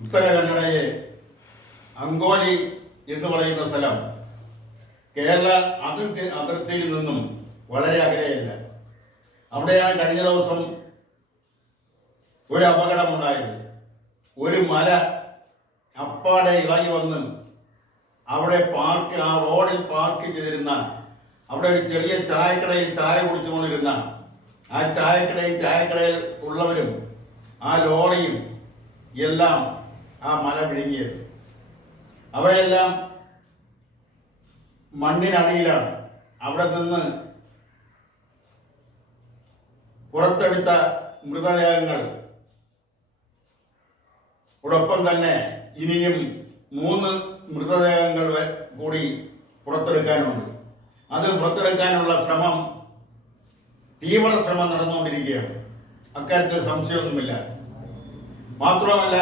ഉത്തര കന്നഡയെ അങ്കോലി എന്ന് പറയുന്ന സ്ഥലം കേരള അതിർത്തിയിൽ നിന്നും വളരെ അകലെയല്ല. അവിടെയാണ് കഴിഞ്ഞ ദിവസം ഒരു അപകടമുണ്ടായത്. ഒരു മല അപ്പാടെ ഇളകി വന്ന് അവിടെ ആ റോഡിൽ പാർക്ക് ചെയ്തിരുന്ന, അവിടെ ഒരു ചെറിയ ചായക്കടയിൽ ചായ കുടിച്ചുകൊണ്ടിരുന്ന ആ ചായക്കടയിൽ ഉള്ളവരും ആ ലോറിയും എല്ലാം ആ മല വിഴുങ്ങിയത്. അവയെല്ലാം മണ്ണിനടിയിലാണ്. അവിടെ നിന്ന് പുറത്തെടുത്ത മൃതദേഹങ്ങൾ ഓടൊപ്പം തന്നെ ഇനിയും 3 മൃതദേഹങ്ങൾ കൂടി പുറത്തെടുക്കാനുണ്ട്. അത് പുറത്തെടുക്കാനുള്ള തീവ്ര ശ്രമം നടന്നുകൊണ്ടിരിക്കുകയാണ്. അക്കാര്യത്തിൽ സംശയമൊന്നുമില്ല. മാത്രമല്ല,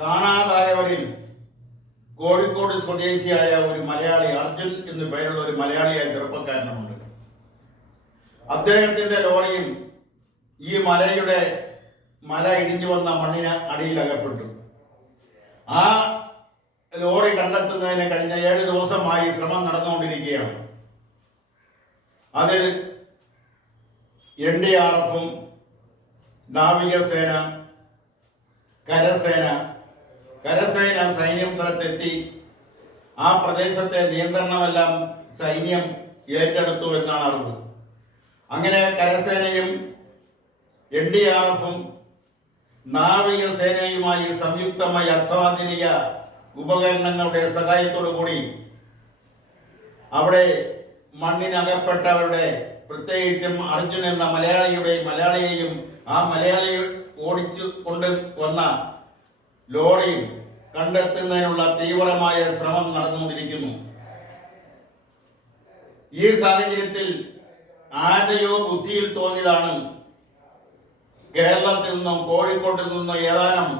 കാണാതായവരിൽ കോഴിക്കോട് സ്വദേശിയായ ഒരു മലയാളി, അർജുൻ എന്ന് പേരുള്ള ഒരു മലയാളിയായ ചെറുപ്പക്കാരനുമുണ്ട്. അദ്ദേഹത്തിന്റെ ലോറിയും ഈ മല ഇടിഞ്ഞു വന്ന മണ്ണിന് അടിയിൽ അകപ്പെട്ടു. ആ ലോറി കണ്ടെത്തുന്നതിന് കഴിഞ്ഞ 7 ദിവസമായി ശ്രമം നടന്നുകൊണ്ടിരിക്കുകയാണ്. അതിൽ NDRF-ഉം നാവികസേന, കരസേന സൈന്യം സ്ഥലത്തെത്തി ആ പ്രദേശത്തെ നിയന്ത്രണമെല്ലാം സൈന്യം ഏറ്റെടുത്തു എന്നാണ് അറിവ്. അങ്ങനെ കരസേനയും NDRF-ഉം നാവികസേനയുമായി സംയുക്തമായി അത്യാധുനിക ഉപകരണങ്ങളുടെ സഹായത്തോടു കൂടി അവിടെ മണ്ണിനകപ്പെട്ടവരുടെ, പ്രത്യേകിച്ചും അർജുൻ എന്ന മലയാളിയെയും ആ മലയാളി ഓടിച്ചു കൊണ്ട് വന്ന ലോറിയും കണ്ടെത്തുന്നതിനുള്ള തീവ്രമായ ശ്രമം നടന്നുകൊണ്ടിരിക്കുന്നു. ഈ സാഹചര്യത്തിൽ ആരുടെയോ ബുദ്ധിയിൽ തോന്നിയതാണ് കേരളത്തിൽ നിന്നും കോഴിക്കോട്ട് നിന്നും ഏതാനും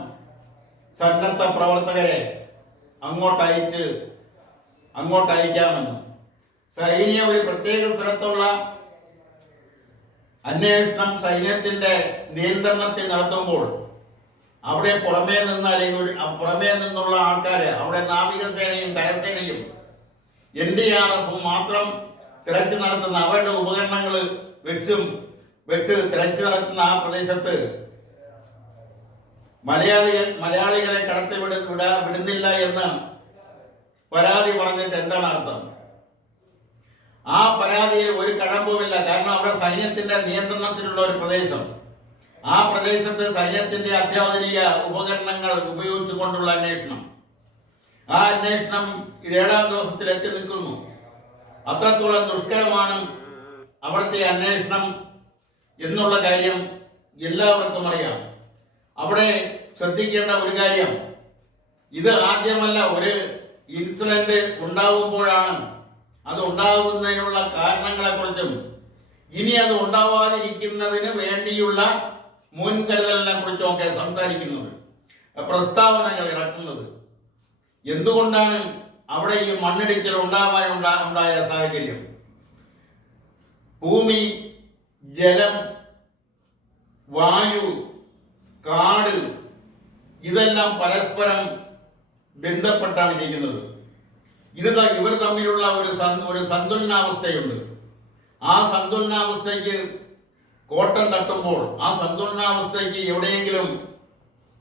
സന്നദ്ധ പ്രവർത്തകരെ അങ്ങോട്ടയക്കാമെന്ന്. സൈന്യം ഒരു പ്രത്യേക സ്ഥലത്തുള്ള അന്വേഷണം സൈന്യത്തിന്റെ നിയന്ത്രണത്തിൽ നടത്തുമ്പോൾ അവിടെ പുറമേ നിന്നുള്ള ആൾക്കാരെ, അവിടെ നാവികസേനയും കരസേനയും NDRF-ഉം മാത്രം തിരച്ചിൽ നടത്തുന്ന, അവരുടെ ഉപകരണങ്ങൾ വെച്ച് തിരച്ചിൽ നടത്തുന്ന ആ പ്രദേശത്ത് മലയാളികളെ കടത്തി വിടുന്നില്ല എന്ന് പരാതി പറഞ്ഞിട്ട് എന്താണ് അർത്ഥം? ആ പരാതിയിൽ ഒരു കഴമ്പുമില്ല. കാരണം അവിടെ സൈന്യത്തിന്റെ നിയന്ത്രണത്തിലുള്ള ഒരു പ്രദേശം, ആ പ്രദേശത്ത് സൈന്യത്തിന്റെ അത്യാധുനിക ഉപകരണങ്ങൾ ഉപയോഗിച്ചുകൊണ്ടുള്ള അന്വേഷണം, ആ അന്വേഷണം 7-ാം ദിവസത്തിൽ എത്തി നിൽക്കുന്നു. അത്രത്തോളം ദുഷ്കരമാണ് അവിടുത്തെ അന്വേഷണം എന്നുള്ള കാര്യം എല്ലാവർക്കും അറിയാം. അവിടെ ശ്രദ്ധിക്കേണ്ട ഒരു കാര്യം, ഇത് ആദ്യമല്ല. ഒരു ഇൻസിഡന്റ് ഉണ്ടാകുമ്പോഴാണ് അത് ഉണ്ടാകുന്നതിനുള്ള കാരണങ്ങളെക്കുറിച്ചും ഇനി അത് ഉണ്ടാവാതിരിക്കുന്നതിന് വേണ്ടിയുള്ള മുൻകരുതലിനെ കുറിച്ചും ഒക്കെ സംസാരിക്കുന്നത്, പ്രസ്താവനകൾ ഇറക്കുന്നത്. എന്തുകൊണ്ടാണ് അവിടെ ഈ മണ്ണിടിച്ചിൽ ഉണ്ടായ സാഹചര്യം? ഭൂമി, ജലം, വായു, കാട് ഇതെല്ലാം പരസ്പരം ബന്ധപ്പെട്ടാണ് ഇരിക്കുന്നത്. ഇവർ തമ്മിലുള്ള ഒരു സന്തുലനാവസ്ഥയുണ്ട്. ആ സന്തുലനാവസ്ഥയ്ക്ക് കോട്ടം തട്ടുമ്പോൾ, ആ സന്തുലനാവസ്ഥയ്ക്ക് എവിടെയെങ്കിലും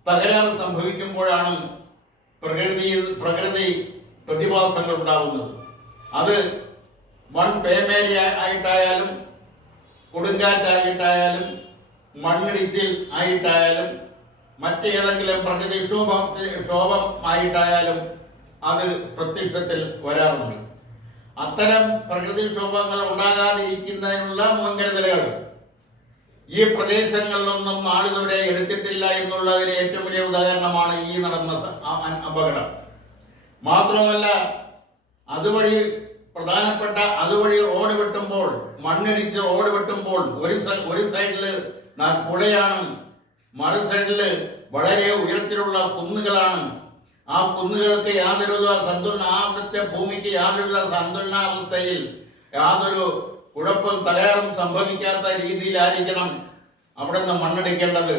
തകരാറ് സംഭവിക്കുമ്പോഴാണ് പ്രകൃതി പ്രതിഭാസങ്ങൾ ഉണ്ടാകുന്നത്. അത് പേമേരി ആയിട്ടായാലും, കൊടുങ്കാറ്റായിട്ടായാലും, മണ്ണിടിച്ചിൽ ആയിട്ടായാലും, മറ്റേതെങ്കിലും പ്രകൃതി ക്ഷോഭമായിട്ടായാലും അത് പ്രത്യക്ഷത്തിൽ വരാറുണ്ട്. അത്തരം പ്രകൃതിക്ഷോഭങ്ങൾ ഉണ്ടാകാതിരിക്കുന്നതിനുള്ള മുൻകരുതലുകൾ ഈ പ്രദേശങ്ങളിലൊന്നും നാളിതുവരെ എടുത്തിട്ടില്ല എന്നുള്ളതിന് ഏറ്റവും വലിയ ഉദാഹരണമാണ് ഈ നടന്ന അപകടം. മാത്രമല്ല, അതുവഴി റോഡ് വെട്ടുമ്പോൾ, മണ്ണിടിച്ച് റോഡ് വെട്ടുമ്പോൾ ഒരു സൈഡില് പുഴയാണ്, മറു സൈഡില് വളരെ ഉയരത്തിലുള്ള കുന്നുകളാണ്. ആ കുന്നുകൾക്ക് അവിടുത്തെ ഭൂമിക്ക് യാതൊരു സന്തുലനാവസ്ഥയിൽ യാതൊരു കുഴപ്പം തകരാറും സംഭവിക്കാത്ത രീതിയിലായിരിക്കണം അവിടെ നിന്ന് മണ്ണെടുക്കേണ്ടത്.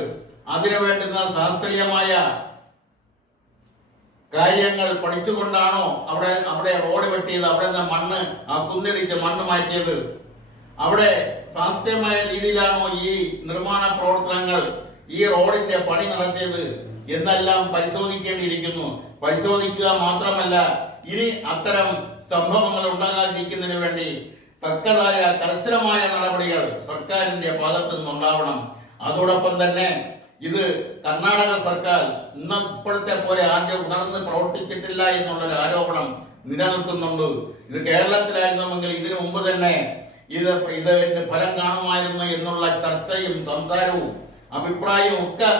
അതിനു വേണ്ടുന്ന ശാസ്ത്രീയമായ കാര്യങ്ങൾ പഠിച്ചുകൊണ്ടാണോ അവിടെ റോഡ് വെട്ടിയത്, അവിടെ നിന്ന് മണ്ണ് കുന്നിടിച്ച് മണ്ണ് മാറ്റിയത്? അവിടെ ശാസ്ത്രീയമായ രീതിയിലാണോ ഈ നിർമ്മാണ പ്രവർത്തനങ്ങൾ, ഈ റോഡിന്റെ പണി നടത്തിയത് എന്നെല്ലാം പരിശോധിക്കേണ്ടിയിരിക്കുന്നു. പരിശോധിക്കുക മാത്രമല്ല, ഇനി അത്തരം സംഭവങ്ങൾ ഉണ്ടാകാതിരിക്കുന്നതിന് വേണ്ടി തക്കതായ കർശനമായ നടപടികൾ സർക്കാരിന്റെ ഭാഗത്തു നിന്നുണ്ടാവണം. അതോടൊപ്പം തന്നെ ഇത് കർണാടക സർക്കാർ ഇപ്പോഴത്തെ പോലെ ആദ്യം ഉണർന്ന് പ്രവർത്തിച്ചിട്ടില്ല എന്നുള്ളൊരു ആരോപണം നിലനിൽക്കുന്നുണ്ട്. ഇത് കേരളത്തിലായിരുന്നുവെങ്കിൽ ഇതിനു മുമ്പ് തന്നെ ഇതിന് ഫലം കാണുമായിരുന്നു എന്നുള്ള ചർച്ചയും സംസാരവും അഭിപ്രായവും ഒക്കെ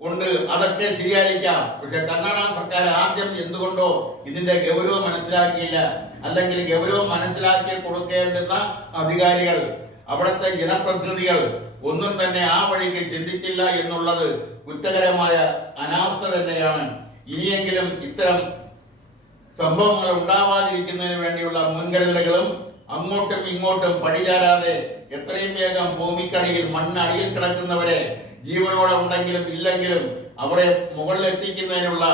ഉണ്ട്. അതൊക്കെ ശരിയായിരിക്കാം. പക്ഷെ കർണാടക സർക്കാർ ആദ്യം എന്തുകൊണ്ടോ ഇതിന്റെ ഗൗരവം മനസ്സിലാക്കിയില്ല. അല്ലെങ്കിൽ ഗൗരവം മനസ്സിലാക്കി കൊടുക്കേണ്ടുന്ന അധികാരികൾ, അവിടുത്തെ ജനപ്രതിനിധികൾ ഒന്നും തന്നെ ആ വഴിക്ക് ചിന്തിച്ചില്ല എന്നുള്ളത് കുറ്റകരമായ അനാസ്ഥ തന്നെയാണ്. ഇനിയെങ്കിലും ഇത്തരം സംഭവങ്ങൾ ഉണ്ടാവാതിരിക്കുന്നതിന് വേണ്ടിയുള്ള മുൻകരുതലുകളും അങ്ങോട്ടും ഇങ്ങോട്ടും പടിചാരാതെ എത്രയും വേഗം ഭൂമിക്കടിയിൽ മണ്ണടിയിൽ കിടക്കുന്നവരെ ജീവനോടെ ഉണ്ടെങ്കിലും ഇല്ലെങ്കിലും അവരെ മുകളിലെത്തിക്കുന്നതിനുള്ള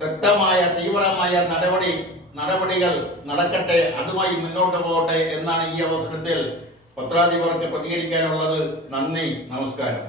ശക്തമായ തീവ്രമായ നടപടികൾ നടക്കട്ടെ, അതുമായി മുന്നോട്ട് പോകട്ടെ എന്നാണ് ഈ അവസരത്തിൽ പത്രാധിപർക്ക് പ്രതികരിക്കാനുള്ളത്. നന്ദി, നമസ്കാരം.